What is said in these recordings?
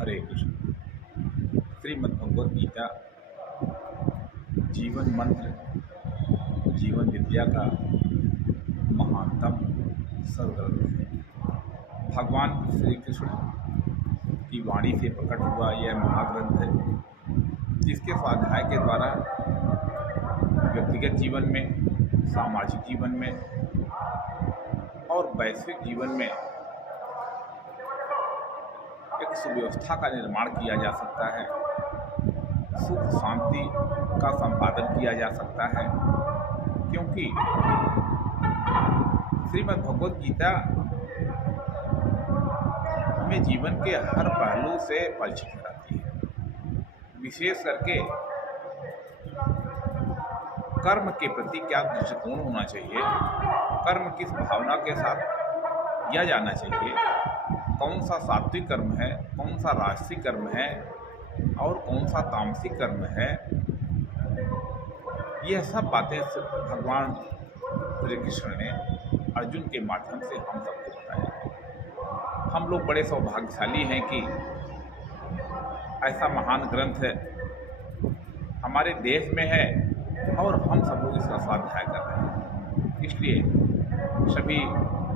हरे कृष्ण। श्रीमद् भगवद गीता जीवन मंत्र, जीवन विद्या का महानतम सदग्रंथ है। भगवान श्री कृष्ण की वाणी से प्रकट हुआ यह महाग्रंथ है, जिसके स्वाध्याय के द्वारा व्यक्तिगत जीवन में, सामाजिक जीवन में और वैश्विक जीवन में एक सुव्यवस्था का निर्माण किया जा सकता है, सुख शांति का संपादन किया जा सकता है। क्योंकि श्रीमद् भगवद गीता हमें जीवन के हर पहलू से परिचित कराती है। विशेष करके कर्म के प्रति क्या दृष्टिकोण होना चाहिए, कर्म किस भावना के साथ किया जाना चाहिए, कौन सा सात्विक कर्म है, कौन सा राजसिक कर्म है और कौन सा तामसिक कर्म है, यह सब बातें भगवान श्री कृष्ण ने अर्जुन के माध्यम से हम सबको बताया है। हम लोग बड़े सौभाग्यशाली हैं कि ऐसा महान ग्रंथ हमारे देश में है और हम सब लोग इसका स्वाध्याय कर रहे हैं। इसलिए सभी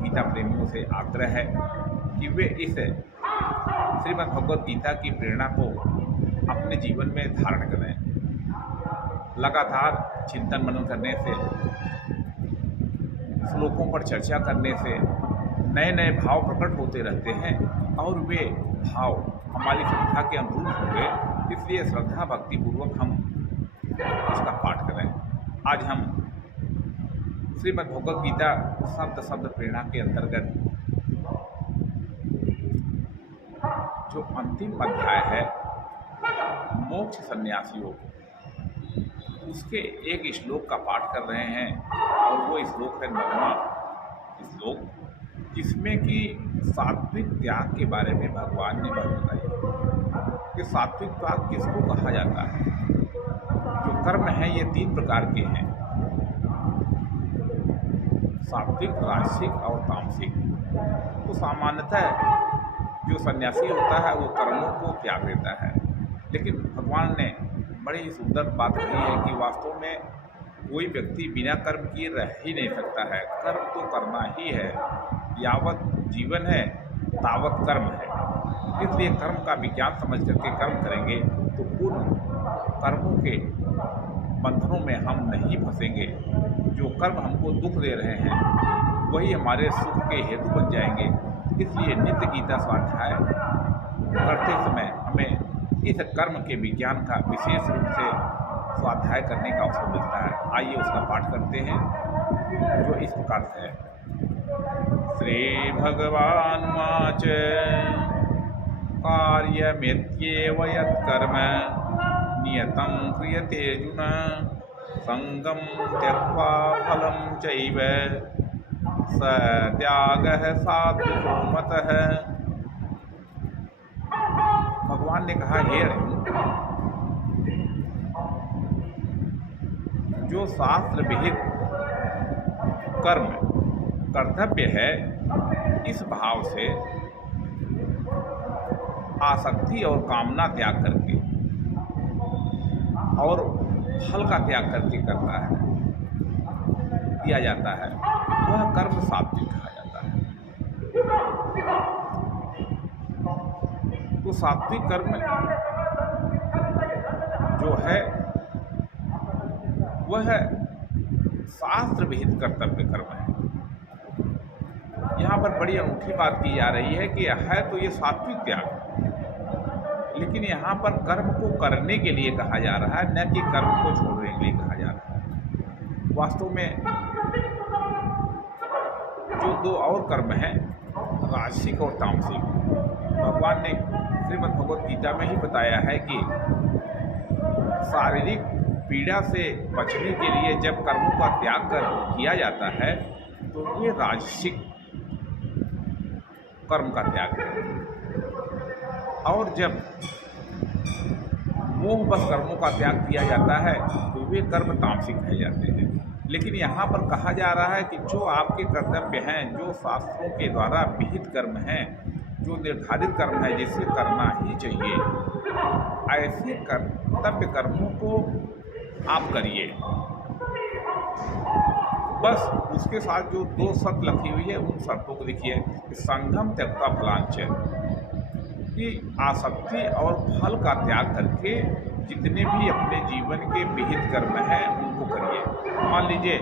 गीता प्रेमियों से आग्रह है कि वे इस श्रीमद् भगवद गीता की प्रेरणा को अपने जीवन में धारण करें। लगातार चिंतन मनन करने से, श्लोकों पर चर्चा करने से नए नए भाव प्रकट होते रहते हैं और वे भाव हमारी श्रद्धा के अनुरूप होंगे। इसलिए श्रद्धा भक्ति पूर्वक हम इसका पाठ करें। आज हम श्रीमद् भगवद गीता शब्द शब्द प्रेरणा के अंतर्गत जो अंतिम अध्याय है, मोक्ष संन्यास योग, उसके एक श्लोक का पाठ कर रहे हैं और वो श्लोक है 9वां श्लोक, जिसमें कि सात्विक त्याग के बारे में भगवान ने बात बताई कि सात्विक त्याग किसको कहा जाता है। जो कर्म है ये 3 प्रकार के हैं, सात्विक, राजसिक और तामसिक। तो सामान्यतः जो सन्यासी होता है वो कर्मों को त्याग देता है, लेकिन भगवान ने बड़ी ही सुंदर बात कही है कि वास्तव में कोई व्यक्ति बिना कर्म किए रह ही नहीं सकता है। कर्म तो करना ही है, यावत जीवन है तावत कर्म है। इसलिए कर्म का विज्ञान समझ करके कर्म करेंगे तो उन कर्मों के बंधनों में हम नहीं फंसेंगे। जो कर्म हमको दुख दे रहे हैं वही हमारे सुख के हेतु बन जाएंगे। इसलिए नित्य गीता स्वाध्याय करते समय हमें इस कर्म के विज्ञान का विशेष रूप से स्वाध्याय करने का अवसर मिलता है। आइए उसका पाठ करते हैं, जो इस प्रकार से है। श्री भगवान वाच कार्यमेत्येव यत्कर्म नियतं क्रियते अर्जुन संगं त्यक्त्वा फलं चैव स त्यागः सात्विको मतः। भगवान ने कहा, हे अर्जुन, जो शास्त्र विहित कर्म कर्तव्य है, इस भाव से आसक्ति और कामना त्याग करके और फल का त्याग करके करता है, किया जाता है, वह कर्म सात्विक कहा जाता है। तो सात्विक कर्म जो है वह शास्त्र विहित कर्तव्य कर्म है। यहाँ पर बड़ी अनूठी बात की जा रही है कि है तो ये सात्विक त्याग, लेकिन यहाँ पर कर्म को करने के लिए कहा जा रहा है, न कि कर्म को छोड़ने के लिए कहा जा रहा है। वास्तव में जो 2 और कर्म हैं, राजसिक और तामसिक, भगवान ने श्रीमद् भगवद गीता में ही बताया है कि शारीरिक पीड़ा से बचने के लिए जब कर्मों का त्याग किया जाता है तो ये राजसिक कर्म का त्याग है। और जब मोह बस कर्मों का त्याग किया जाता है तो वे कर्म तामसिक कहे जाते हैं। लेकिन यहाँ पर कहा जा रहा है कि जो आपके कर्तव्य हैं, जो शास्त्रों के द्वारा विहित कर्म हैं, जो निर्धारित कर्म है जिसे करना ही चाहिए, ऐसे कर्तव्य कर्मों को आप करिए। बस उसके साथ जो 2 शर्त लगी हुई है उन शर्तों को देखिए कि संगम त्यक्त्वा फलांच, कि आसक्ति और फल का त्याग करके जितने भी अपने जीवन के विहित कर्म हैं उनको करिए। मान लीजिए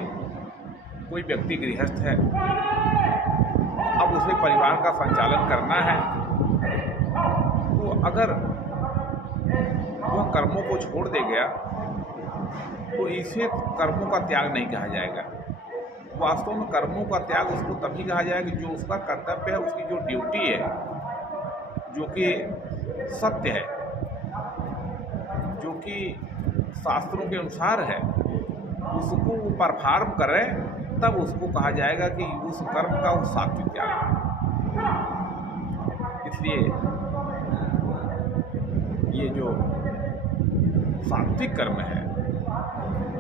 कोई व्यक्ति गृहस्थ है, अब उसे परिवार का संचालन करना है, तो अगर वह कर्मों को छोड़ दे गया तो इसे कर्मों का त्याग नहीं कहा जाएगा। वास्तव में कर्मों का त्याग उसको तभी कहा जाएगा कि जो उसका कर्तव्य है, उसकी जो ड्यूटी है, जो कि सत्य है, जो कि शास्त्रों के अनुसार है, उसको वो परफॉर्म करे, तब उसको कहा जाएगा कि उस कर्म का वो सात्विक त्याग है। इसलिए ये जो सात्विक कर्म है,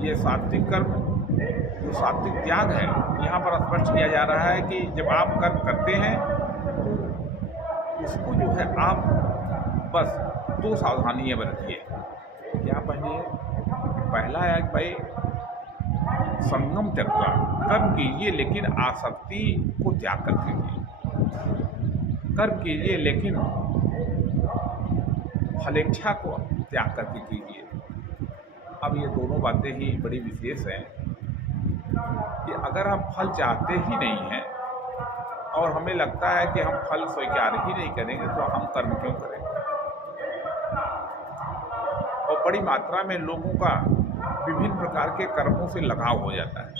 ये सात्विक कर्म, जो सात्विक त्याग है, यहाँ पर स्पष्ट किया जा रहा है कि जब आप कर्म करते हैं तो उसको जो है आप बस 2 सावधानियाँ बरतिए। क्या पहली है? पहला है कि भाई संगम त्यक्त्वा, कर्म कीजिए लेकिन आसक्ति को त्याग कर कीजिए। कर्म कीजिए लेकिन फलेच्छा को त्याग करके कीजिए। अब ये दोनों बातें ही बड़ी विशेष हैं कि अगर हम फल चाहते ही नहीं हैं और हमें लगता है कि हम फल स्वीकार ही नहीं करेंगे तो हम कर्म क्यों करेंगे। और बड़ी मात्रा में लोगों का विभिन्न प्रकार के कर्मों से लगाव हो जाता है,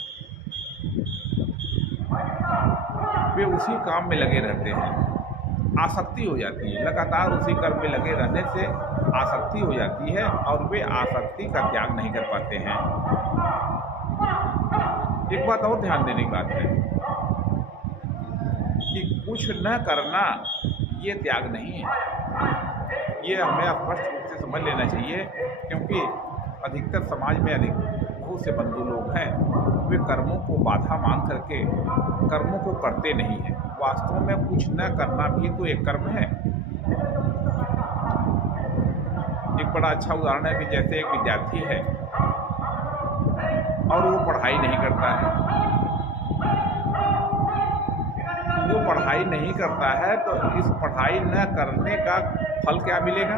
वे उसी काम में लगे रहते हैं, आसक्ति हो जाती है, लगातार उसी कर्म में लगे रहने से आसक्ति हो जाती है और वे आसक्ति का त्याग नहीं कर पाते हैं। एक बात और ध्यान देने की बात है कि कुछ न करना ये त्याग नहीं है, ये हमें स्पष्ट रूप से समझ लेना चाहिए, क्योंकि अधिकतर समाज में बहुत से बंधु लोग हैं, वे कर्मों को बाधा मान करके कर्मों को करते नहीं हैं। वास्तव में कुछ न करना भी तो एक कर्म है। एक बड़ा अच्छा उदाहरण है कि जैसे एक विद्यार्थी है और वो पढ़ाई नहीं करता है, वो पढ़ाई नहीं करता है तो इस पढ़ाई न करने का फल क्या मिलेगा?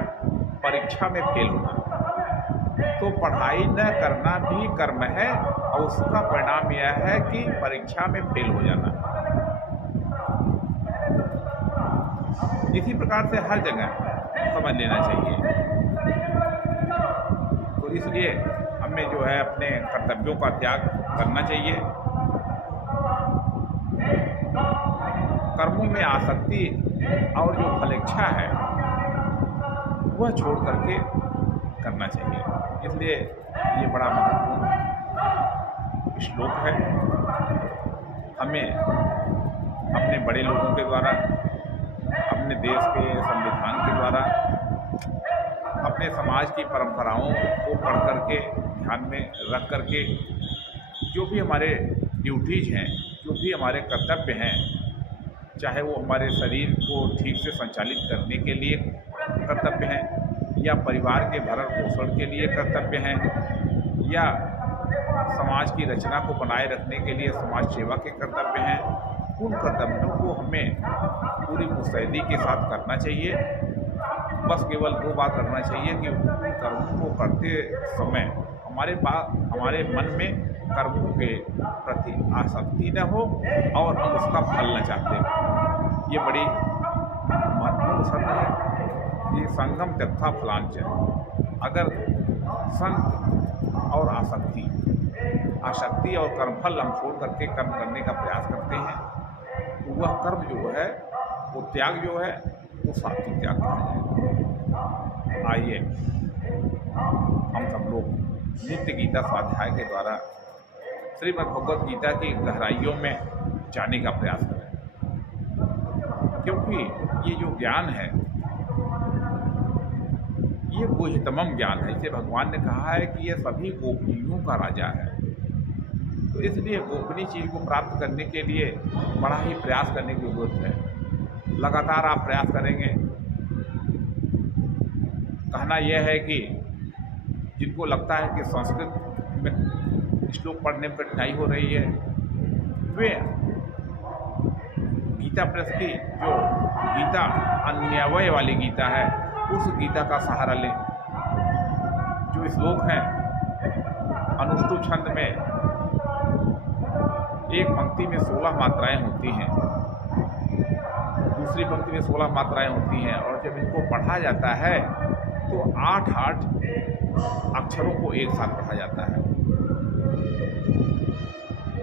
परीक्षा में फेल होना। तो पढ़ाई न करना भी कर्म है और उसका परिणाम यह है कि परीक्षा में फेल हो जाना। इसी प्रकार से हर जगह समझ लेना चाहिए। तो इसलिए हमें जो है अपने कर्तव्यों का त्याग करना चाहिए, कर्मों में आसक्ति और जो फलेच्छा है वह छोड़ करके करना चाहिए। इसलिए ये बड़ा महत्वपूर्ण श्लोक है। हमें अपने बड़े लोगों के द्वारा, अपने देश के संविधान के द्वारा, अपने समाज की परंपराओं को पढ़ करके ध्यान में रख करके जो भी हमारे ड्यूटीज़ हैं, जो भी हमारे कर्तव्य हैं, चाहे वो हमारे शरीर को ठीक से संचालित करने के लिए कर्तव्य हैं या परिवार के भरण पोषण के लिए कर्तव्य हैं या समाज की रचना को बनाए रखने के लिए समाज सेवा के कर्तव्य हैं, उन कर्तव्यों को हमें पूरी मुस्तैदी के साथ करना चाहिए। बस केवल 2 बात करना चाहिए कि कर्मों को करते समय हमारे मन में कर्मों के प्रति आसक्ति न हो और हम उसका फल न चाहते हो। ये बड़ी महत्वपूर्ण शब्द है। ये संगम त्यक्त्वा फलांच। अगर संग और आसक्ति और कर्मफल हम छोड़ करके कर्म करने का प्रयास करते हैं तो वह कर्म जो है, वो त्याग जो है, वो सात्विक त्याग कहा जाएगा। आइए हम सब लोग नित्य गीता स्वाध्याय के द्वारा श्रीमद् भगवद गीता की गहराइयों में जाने का प्रयास करें, क्योंकि ये जो ज्ञान है ये गुह्यतमम ज्ञान है। इसे भगवान ने कहा है कि ये सभी गोपनीयों का राजा है। तो इसलिए गोपनीय चीज़ को प्राप्त करने के लिए बड़ा ही प्रयास करने की ज़रूरत है। लगातार आप प्रयास करेंगे। कहना यह है कि जिनको लगता है कि संस्कृत में श्लोक पढ़ने में कठिनाई हो रही है, वे गीता प्रेस की जो गीता अन्वय वाली गीता है, उस गीता का सहारा लें। जो श्लोक हैं, अनुष्टुप छंद में एक पंक्ति में 16 मात्राएं होती हैं, दूसरी पंक्ति में 16 मात्राएं होती हैं, और जब इनको पढ़ा जाता है तो 8-8 अक्षरों को एक साथ पढ़ा जाता है।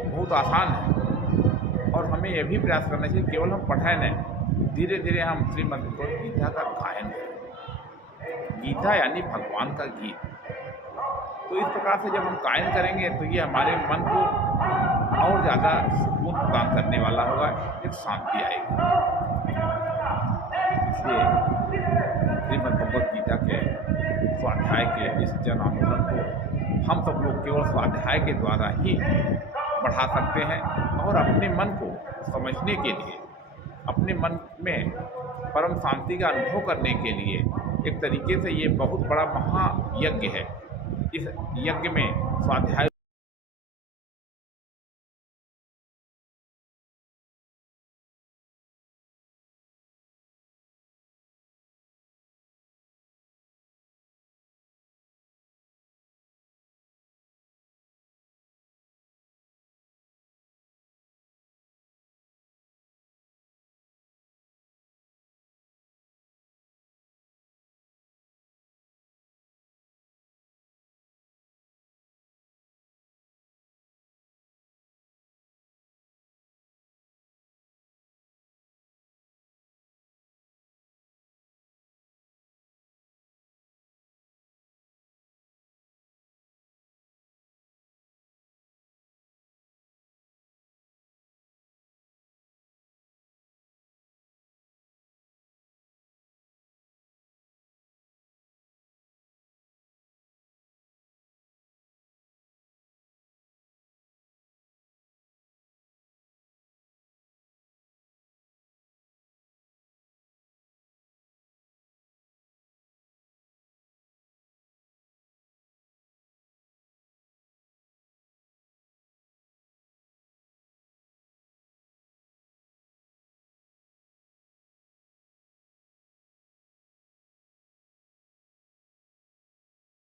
बहुत आसान है, और हमें यह भी प्रयास करना चाहिए केवल हम पढ़ें नहीं, धीरे धीरे हम श्रीमद् भगवद गीता का गायन करें। गीता यानी भगवान का गीत। तो इस प्रकार से जब हम गायन करेंगे तो ये हमारे मन को और ज़्यादा सुकून प्रदान करने वाला होगा, एक शांति आएगी। इसलिए श्रीमद् भगवद गीता के स्वाध्याय के इस जन आंदोलन को हम सब लोग केवल स्वाध्याय के द्वारा ही बढ़ा सकते हैं, और अपने मन को समझने के लिए, अपने मन में परम शांति का अनुभव करने के लिए एक तरीके से ये बहुत बड़ा महायज्ञ है। इस यज्ञ में स्वाध्याय